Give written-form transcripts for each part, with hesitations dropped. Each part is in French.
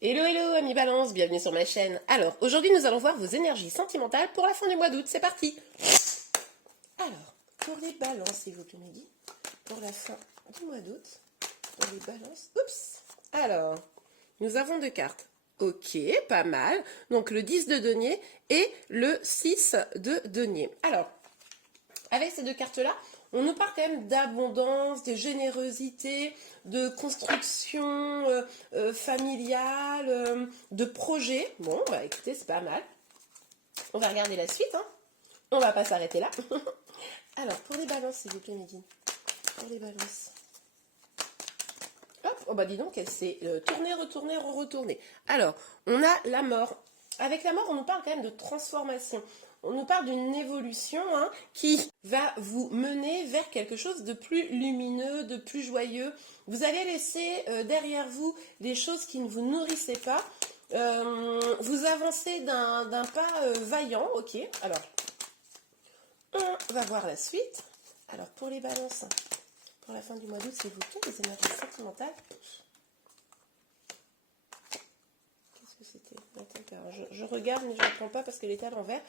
Hello hello amis balance, bienvenue sur ma chaîne. Alors aujourd'hui nous allons voir vos énergies sentimentales pour la fin du mois d'août, c'est parti. Alors pour les balances s'il vous plaît Maggie, pour la fin du mois d'août, pour les balances, oups. Alors nous avons deux cartes, ok pas mal, donc le 10 de denier et le 6 de denier. Alors avec ces deux cartes là, on nous parle quand même d'abondance, de générosité, de construction familiale, de projet. Bon, bah écoutez, c'est pas mal. On va regarder la suite, hein. On va pas s'arrêter là. Alors, pour les balances, s'il vous plaît, Mehdi. Pour les balances. Hop, oh bah dis donc, elle s'est tournée, retournée, retournée. Alors, on a la mort. Avec la mort, on nous parle quand même de transformation. On nous parle d'une évolution qui va vous mener vers quelque chose de plus lumineux, de plus joyeux. Vous allez laisser derrière vous des choses qui ne vous nourrissaient pas. Vous avancez d'un pas vaillant, ok. Alors, on va voir la suite. Alors, pour les balances, pour la fin du mois d'août, s'il vous plaît, les énergies sentimentales. Qu'est-ce que c'était? Je regarde, mais je ne reprends pas parce qu'elle est à l'envers.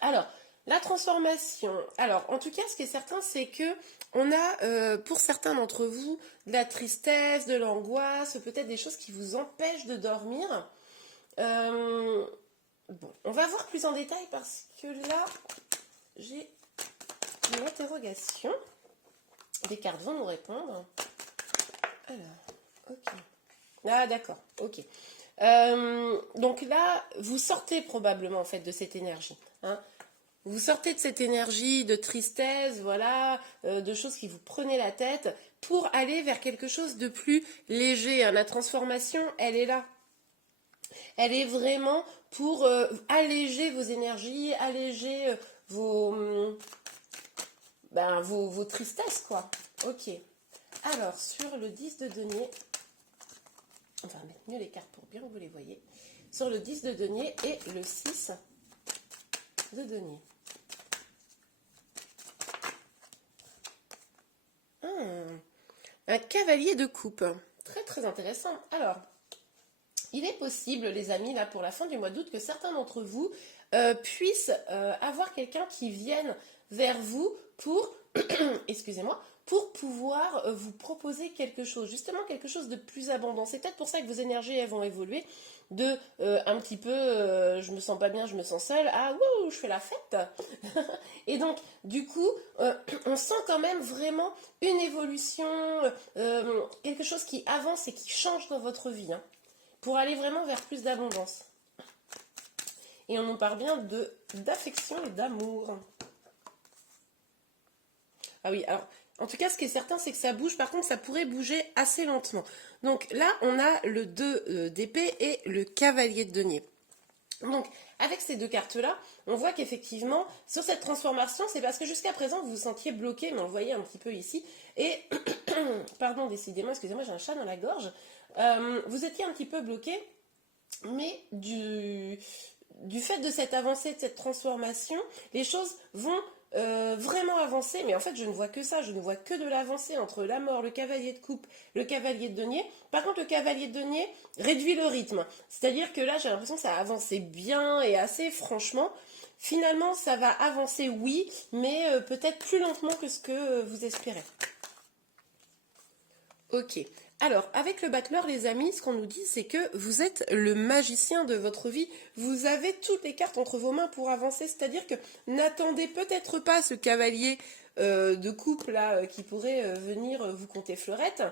Alors, la transformation. Alors, en tout cas, ce qui est certain, c'est que on a, pour certains d'entre vous, de la tristesse, de l'angoisse, peut-être des choses qui vous empêchent de dormir. Bon, on va voir plus en détail parce que là, j'ai une interrogation. Les cartes vont nous répondre. Alors, ok. Ah, d'accord, ok. Donc là, vous sortez probablement en fait de cette énergie. Hein. Vous sortez de cette énergie de tristesse, voilà, de choses qui vous prenaient la tête, pour aller vers quelque chose de plus léger. Hein. La transformation, elle est là. Elle est vraiment pour alléger vos énergies, alléger vos tristesses, quoi. Ok. Alors, sur le 10 de denier, on va mettre mieux les cartes pour bien que vous les voyez. Sur le 10 de denier et le 6 de denier. Un cavalier de coupe. Très très intéressant. Alors, il est possible, les amis, là pour la fin du mois d'août, que certains d'entre vous puissent avoir quelqu'un qui vienne vers vous pour, excusez-moi, pour pouvoir vous proposer quelque chose, justement quelque chose de plus abondant. C'est peut-être pour ça que vos énergies elles vont évoluer de un petit peu je me sens pas bien, je me sens seule, à wouh, je fais la fête. Et donc, du coup, on sent quand même vraiment une évolution, quelque chose qui avance et qui change dans votre vie, hein, pour aller vraiment vers plus d'abondance. Et on nous parle bien d'affection et d'amour. Ah oui, alors, en tout cas, ce qui est certain, c'est que ça bouge. Par contre, ça pourrait bouger assez lentement. Donc là, on a le 2 d'épée et le cavalier de denier. Donc, avec ces deux cartes-là, on voit qu'effectivement, sur cette transformation, c'est parce que jusqu'à présent, vous vous sentiez bloqué, mais on le voyait un petit peu ici. Et, pardon, décidément, excusez-moi, j'ai un chat dans la gorge. Vous étiez un petit peu bloqué, mais du fait de cette avancée, de cette transformation, les choses vont vraiment avancer. Mais en fait, je ne vois que ça, je ne vois que de l'avancée entre la mort, le cavalier de coupe, le cavalier de denier. Par contre, le cavalier de denier réduit le rythme. C'est-à-dire que là, j'ai l'impression que ça a avancé bien et assez franchement. Finalement, ça va avancer, oui, mais peut-être plus lentement que ce que vous espérez. Ok. Alors, avec le battleur, les amis, ce qu'on nous dit, c'est que vous êtes le magicien de votre vie. Vous avez toutes les cartes entre vos mains pour avancer. C'est-à-dire que n'attendez peut-être pas ce cavalier de coupe là qui pourrait venir vous conter fleurette.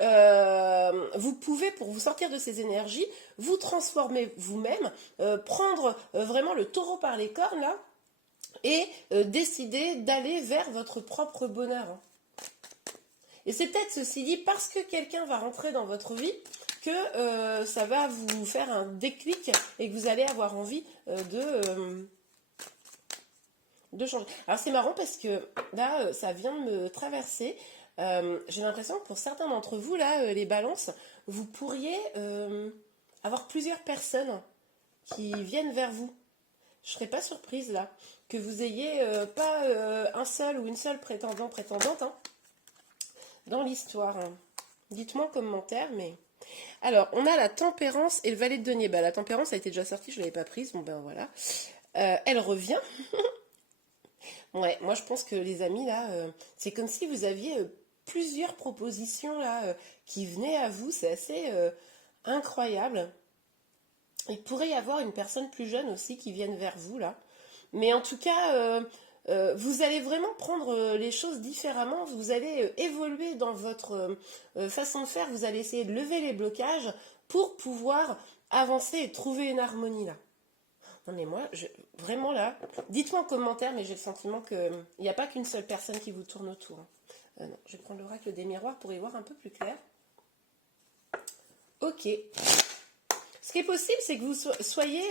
Vous pouvez, pour vous sortir de ces énergies, vous transformer vous-même, prendre vraiment le taureau par les cornes là, et décider d'aller vers votre propre bonheur. Et c'est peut-être, ceci dit, parce que quelqu'un va rentrer dans votre vie que ça va vous faire un déclic et que vous allez avoir envie de changer. Alors c'est marrant parce que là, ça vient de me traverser. J'ai l'impression que pour certains d'entre vous, là, les balances, vous pourriez avoir plusieurs personnes qui viennent vers vous. Je ne serais pas surprise là, que vous ayez pas un seul ou une seule prétendant, prétendante, hein, dans l'histoire. Dites-moi en commentaire, mais Alors, on a la tempérance et le valet de denier. Bah, la tempérance a été déjà sortie, je ne l'avais pas prise. Bon, ben voilà. Elle revient. Ouais, moi je pense que les amis, là, c'est comme si vous aviez plusieurs propositions, là, qui venaient à vous. C'est assez incroyable. Il pourrait y avoir une personne plus jeune aussi qui vienne vers vous, là. Mais en tout cas, vous allez vraiment prendre les choses différemment. Vous allez évoluer dans votre façon de faire. Vous allez essayer de lever les blocages pour pouvoir avancer et trouver une harmonie, là. Non mais moi, vraiment là, dites-moi en commentaire, mais j'ai le sentiment qu'il n'y a pas qu'une seule personne qui vous tourne autour, hein. Non, je vais prendre l'oracle des miroirs pour y voir un peu plus clair. Ok. Ce qui est possible, c'est que vous soyez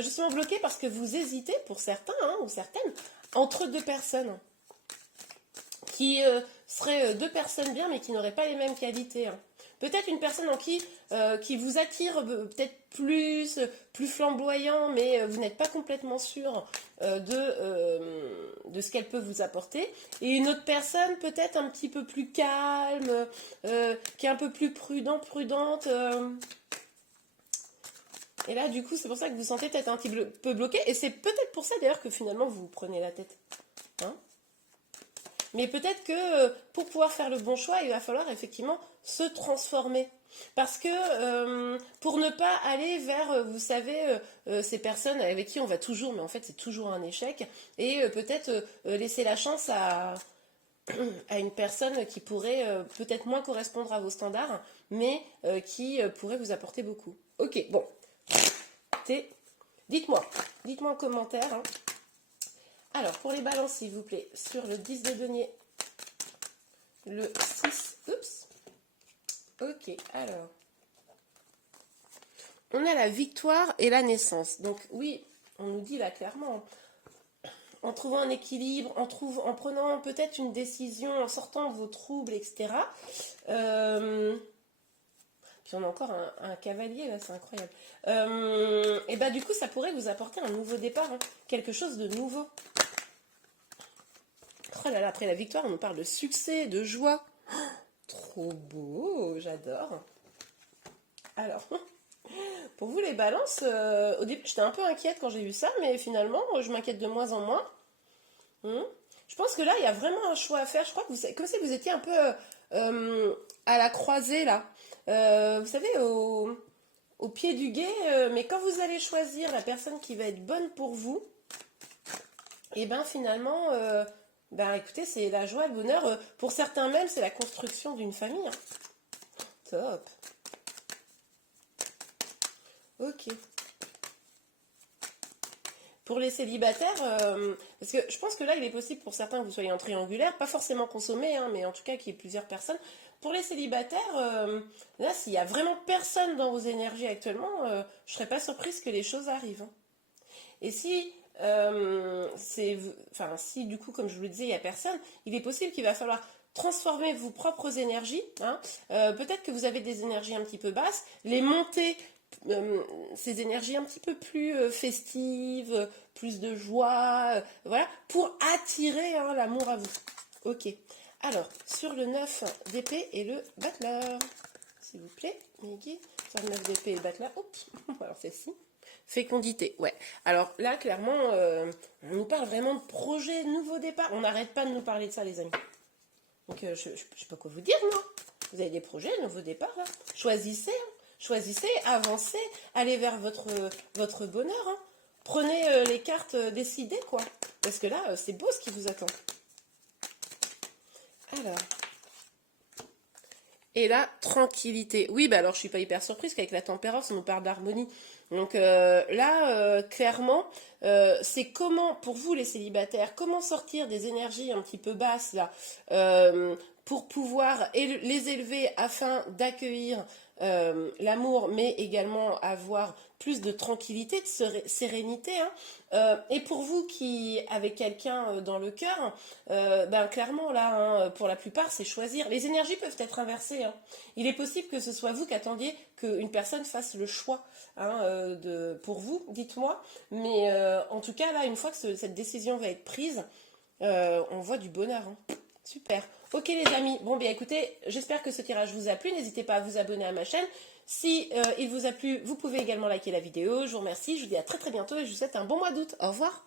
justement bloqué parce que vous hésitez, pour certains, hein, ou certaines, entre deux personnes qui seraient deux personnes bien, mais qui n'auraient pas les mêmes qualités, hein. Peut-être une personne qui vous attire peut-être plus flamboyant, mais vous n'êtes pas complètement sûr de ce qu'elle peut vous apporter. Et une autre personne peut-être un petit peu plus calme, qui est un peu plus prudente. Et là, du coup, c'est pour ça que vous vous sentez peut-être un petit peu bloqué. Et c'est peut-être pour ça d'ailleurs que finalement vous vous prenez la tête, hein. Mais peut-être que pour pouvoir faire le bon choix, il va falloir effectivement se transformer. Parce que pour ne pas aller vers, vous savez, ces personnes avec qui on va toujours, mais en fait c'est toujours un échec, et peut-être laisser la chance à une personne qui pourrait peut-être moins correspondre à vos standards, mais qui pourrait vous apporter beaucoup. Ok, bon, dites-moi en commentaire, hein. Alors, pour les balances, s'il vous plaît, sur le 10 de denier, le 6, oups, ok, alors, on a la victoire et la naissance. Donc oui, on nous dit là clairement, en trouvant un équilibre, en prenant peut-être une décision, en sortant de vos troubles, etc. Puis on a encore un cavalier, là, c'est incroyable. Et bah du coup, ça pourrait vous apporter un nouveau départ, hein, quelque chose de nouveau. Oh là là, après la victoire, on nous parle de succès, de joie. Oh, trop beau, j'adore. Alors, pour vous les balances, au début j'étais un peu inquiète quand j'ai vu ça, mais finalement je m'inquiète de moins en moins. Je pense que là il y a vraiment un choix à faire. Je crois que comme si vous étiez un peu à la croisée là. Vous savez, au pied du gué, mais quand vous allez choisir la personne qui va être bonne pour vous, et ben finalement, ben écoutez, c'est la joie, le bonheur. Pour certains même, c'est la construction d'une famille, hein. Top. Ok. Pour les célibataires, parce que je pense que là, il est possible pour certains que vous soyez en triangulaire, pas forcément consommé, hein, mais en tout cas qu'il y ait plusieurs personnes. Pour les célibataires, là, s'il y a vraiment personne dans vos énergies actuellement, je serais pas surprise que les choses arrivent, hein. Et si si du coup, comme je vous le disais, il n'y a personne, il est possible qu'il va falloir transformer vos propres énergies, hein. Peut-être que vous avez des énergies un petit peu basses, les monter, ces énergies un petit peu plus festives, plus de joie, voilà, pour attirer, hein, l'amour à vous. Ok. Alors, sur le 9 d'épée et le battleur, s'il vous plaît, Miggy, sur le 9 d'épée et le battleur, oups, alors celle-ci. Fécondité, ouais. Alors là, clairement, on nous parle vraiment de projet, nouveau départ. On n'arrête pas de nous parler de ça, les amis. Donc, je ne sais pas quoi vous dire, moi. Vous avez des projets, nouveau départ, là. Choisissez, hein. Choisissez, avancez, allez vers votre bonheur, hein. Prenez les cartes décidées, quoi. Parce que là, c'est beau ce qui vous attend. Alors. Et la tranquillité. Oui, bah alors je suis pas hyper surprise qu'avec la tempérance, on nous parle d'harmonie. Donc là, clairement, c'est comment, pour vous les célibataires, comment sortir des énergies un petit peu basses là, pour pouvoir les élever afin d'accueillir l'amour, mais également avoir plus de tranquillité, de sérénité, hein. Et pour vous qui avez quelqu'un dans le cœur, ben clairement là, hein, pour la plupart, c'est choisir. Les énergies peuvent être inversées, hein. Il est possible que ce soit vous qui attendiez qu'une personne fasse le choix, hein, pour vous, dites-moi. Mais en tout cas, là, une fois que cette décision va être prise, on voit du bonheur, hein, Super. Ok les amis, bon bien écoutez, j'espère que ce tirage vous a plu. N'hésitez pas à vous abonner à ma chaîne. Si il vous a plu, vous pouvez également liker la vidéo. Je vous remercie, je vous dis à très très bientôt et je vous souhaite un bon mois d'août. Au revoir.